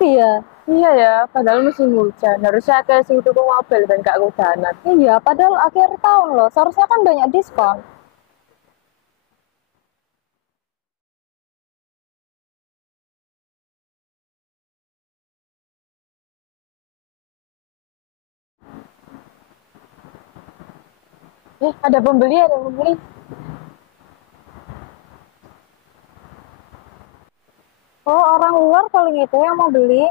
Iya, Iya ya, padahal musim hujan. Harusnya ke sing tuku mobil dan gak kehujanan. iya. Padahal akhir tahun loh. Seharusnya kan banyak diskon. Ada pembeli, ada pembeli. Oh, orang luar paling itu yang mau beli.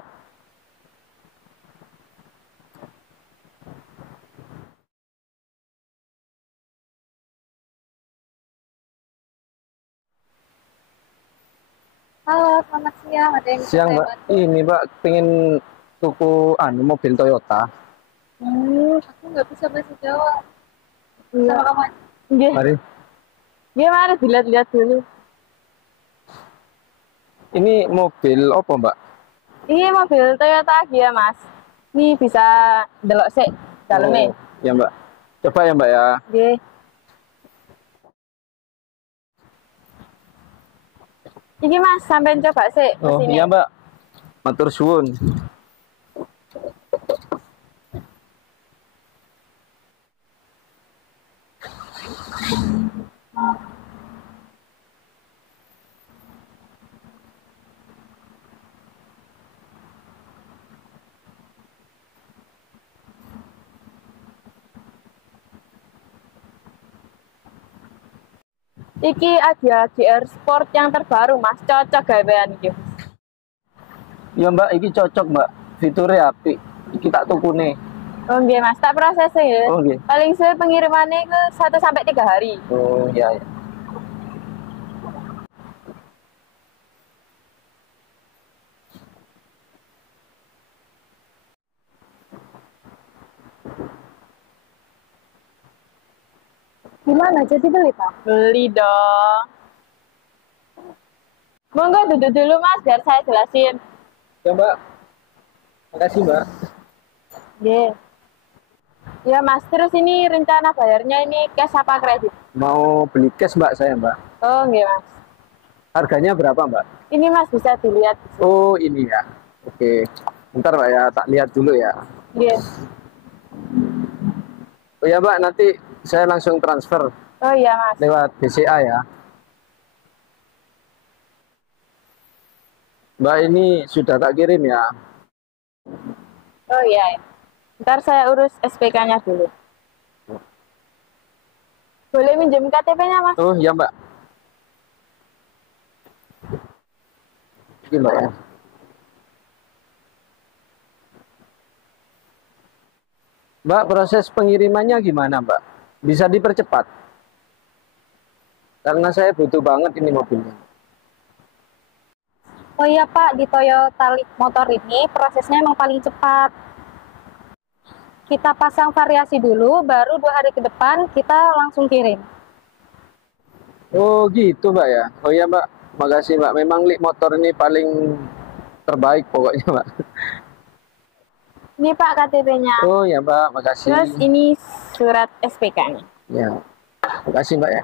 Halo, selamat siang. Ada yang bisa Siang saya Mbak, bantu? ini Mbak pengen tuku mobil Toyota. Aku nggak bisa bahasa Jawa. Iya. Sama kamu. Nggih. Mari, Gimana dilihat-lihat dulu. ini mobil apa Mbak? Ini mobil Toyota Agya, Mas. Ini bisa delok sik Oh, daleme. ya Mbak. Coba ya Mbak ya. Nggih. Iki Mas, sampean coba sik Oh mesine. iya Mbak, matur suwun. Iki Agya GR Sport yang terbaru, Mas. Cocok gawean iki. Iya Mbak, ini cocok Mbak. Fiturnya apik. Iki tak tukune. Oh nggih, Mas. Tak prosesnya ya. Oh nggih. Paling suwe pengirimannya ke 1 sampai 3 hari. Oh iya ya. Gimana? Jadi beli, Pak? Beli dong. Monggo duduk dulu, Mas, biar saya jelasin. Ya Mbak, makasih Mbak. Nggih. Ya, Mas. Terus ini rencana bayarnya ini cash apa kredit? Mau beli cash Mbak saya Mbak. Oh, nggih, Mas. Harganya berapa Mbak? Ini Mas bisa dilihat. Oh ini ya. Oke. Bentar Mbak ya, tak lihat dulu ya. Nggih. Oh ya Mbak, nanti saya langsung transfer Oh iya, Mas. lewat BCA ya. Mbak ini sudah tak kirim ya. Oh iya. Ya. Ntar saya urus SPK-nya dulu. Boleh minjem KTP-nya, Mas? Oh ya Mbak. Ini Mbak ya. Mbak, proses pengirimannya gimana Mbak? Bisa dipercepat? Karena saya butuh banget ini mobilnya. Oh iya, Pak. Di Toyota Leaf Motor ini prosesnya emang paling cepat. Kita pasang variasi dulu, baru 2 hari ke depan kita langsung kirim. Oh gitu Mbak ya. Oh ya Mbak, makasih Mbak. Memang Lik Motor ini paling terbaik pokoknya Mbak. Ini Pak KTP-nya. Oh ya Mbak, makasih. Terus ini surat SPK-nya. Ya, makasih Mbak ya.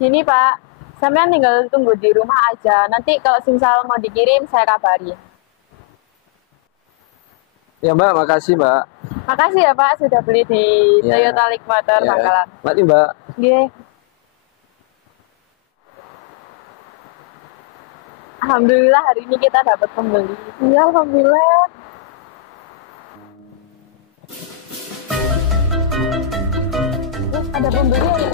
Gini Pak, sampean tinggal tunggu di rumah aja. Nanti kalau semisal mau dikirim, saya kabari. Ya Mbak, makasih Mbak. Makasih ya Pak sudah beli di Ya, Toyota Leaf Motor ya. Bangkalan. Makasih Mbak. Nggih. Alhamdulillah hari ini kita dapat pembeli. Iya, alhamdulillah. Ada pembeli ya.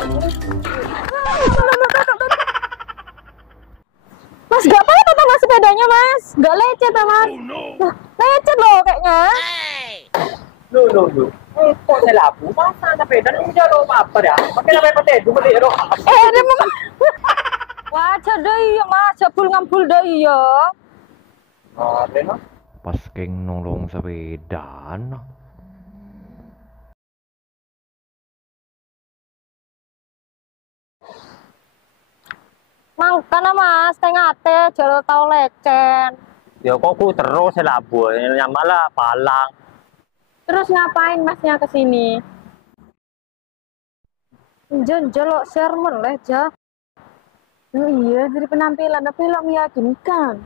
Mas, gak apa-apa sama sepedanya, Mas. Gak lecet, ya, Mas. Nah, lecet loh kayaknya. No. Kok saya labu? Masa sepeda ini udah lo apa ya? Pakai namanya pakai dulu beli lo. Ini mama. Wah, deh iya, Mas. Jabul ngambul deh iya. Ada Pas keng nolong sepedaan. Mangkana, Mas. Tengah teh, jalur tau lecen. Ya kok ku terus saya labu. Yang malah palang. Terus ngapain Masnya ke sini? Jen, jelok sermon leh, ja. Oh iya, dari penampilan tapi lo meyakinkan.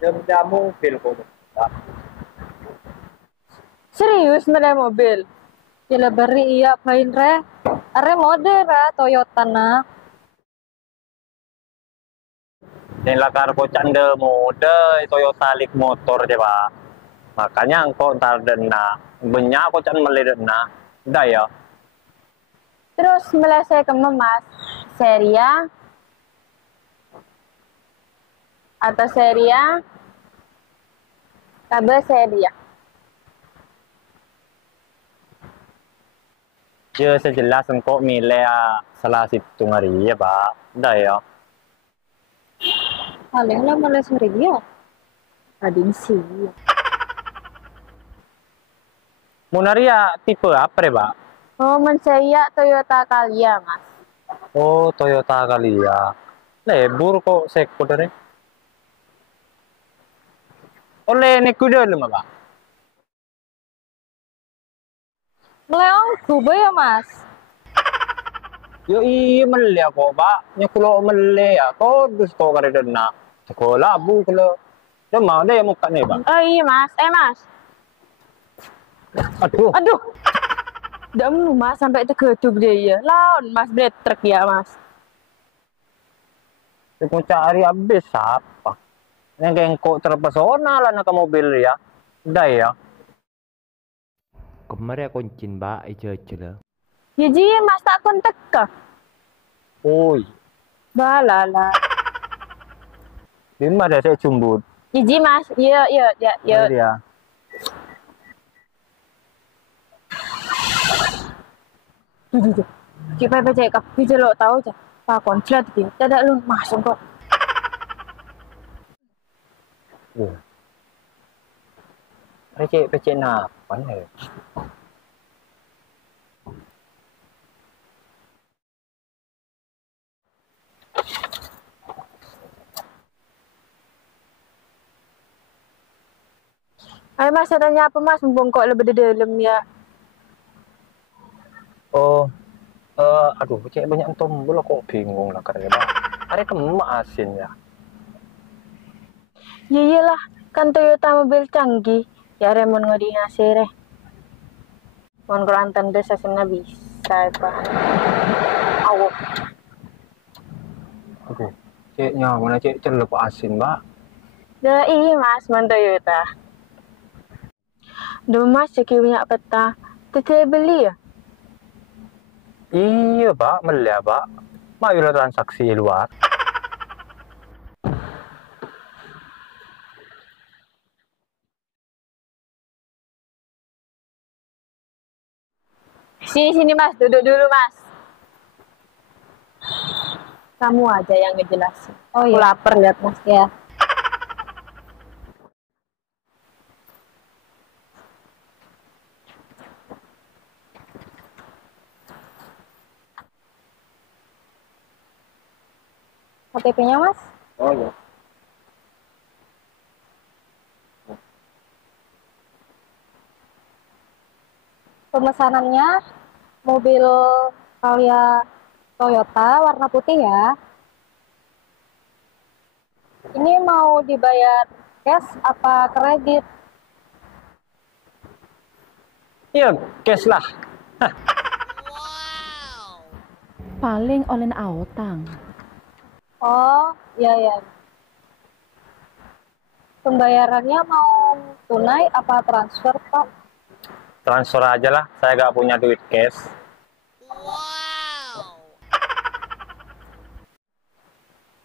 Dia mobil kok. Serius melihat mobil? Gila beri iya bain re. Are mode ra Toyota na. Yang lakar ko canda mode Toyota lik motor deh pak. Makanya engkau ntar dena banyak ko can meledena. Dah ya. Terus mulai saya ke Mas, Seria atau Seria, kabe Seria. Ya sejelas engkau milih salah situ ngari ya pak. Dah ya. Paling lah mulai ya. Ading sih. Munaria tipe apa deh pak? Oh, saya Toyota Calya, Mas. Oh Toyota kali ya. Lebur kok seko dari. Oleh nek kuda lho pak. Meleong kuba ya mas. Yo iya mele kok pak. Nya kulo mele ya. Kok dus kok kare dena. Sekolah bu kulo. Dia mau deh muka nih pak. Oh iya, Mas. Mas. Aduh. Aduh. Dam Mas sampai tegeduk dia ya. Lawan Mas bread truk ya, Mas. Mau cari habis apa? Yang kayak kok terpesona lah nak mobil ya. Udah ya. Kemarin aku cincin mbak aja lah. Ya ji Mas tak kon teka. Oi. Balala. Di mana saya cumbut? Ya ji Mas. Iya. Ya. Duh. Kita baca kap bisa lo tahu aja. Pak konslet gitu. Tidak lu masuk kok. Pecek apa nih? Ayo Mas, saya tanya apa Mas? Mumpung kok lebih di dalam ya. Oh, aduh, cek banyak tombol kok bingung lah karena bang. Ada kemak asin ya. Ya iyalah, kan Toyota mobil canggih. Ya remon ngodi ngasih reh. Mon kelantan desa sana bisa pak. Awok. Aduh, ceknya mana cek celup asin mbak. Dah iya Mas, mon Toyota. Duh Mas, cek punya peta. Teteh beli ya? Iya pak, melihat pak. Mayulah transaksi luar. Sini Mas, duduk dulu Mas. Kamu aja yang ngejelasin. Oh Aku iya. lapar lihat Mas. Ya. KTP-nya mas? Oh iya. Pemesanannya mobil Calya Toyota warna putih ya. Ini mau dibayar cash apa kredit? Iya, cash lah. Paling oleh aotang. Oh, iya ya. Pembayarannya mau tunai apa transfer, Pak? Transfer aja lah, saya gak punya duit cash.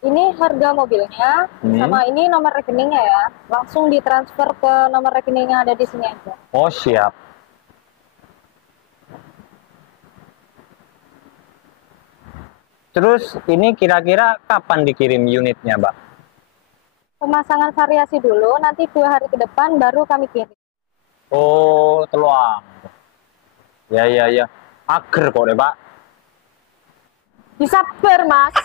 Ini harga mobilnya, sama ini nomor rekeningnya ya. Langsung ditransfer ke nomor rekening yang ada di sini aja. Oh siap. Terus ini kira-kira kapan dikirim unitnya, Mbak? Pemasangan variasi dulu, nanti 2 hari ke depan baru kami kirim. Oh, teluang. Ya. Ager kok deh, Pak. Disabar Mas.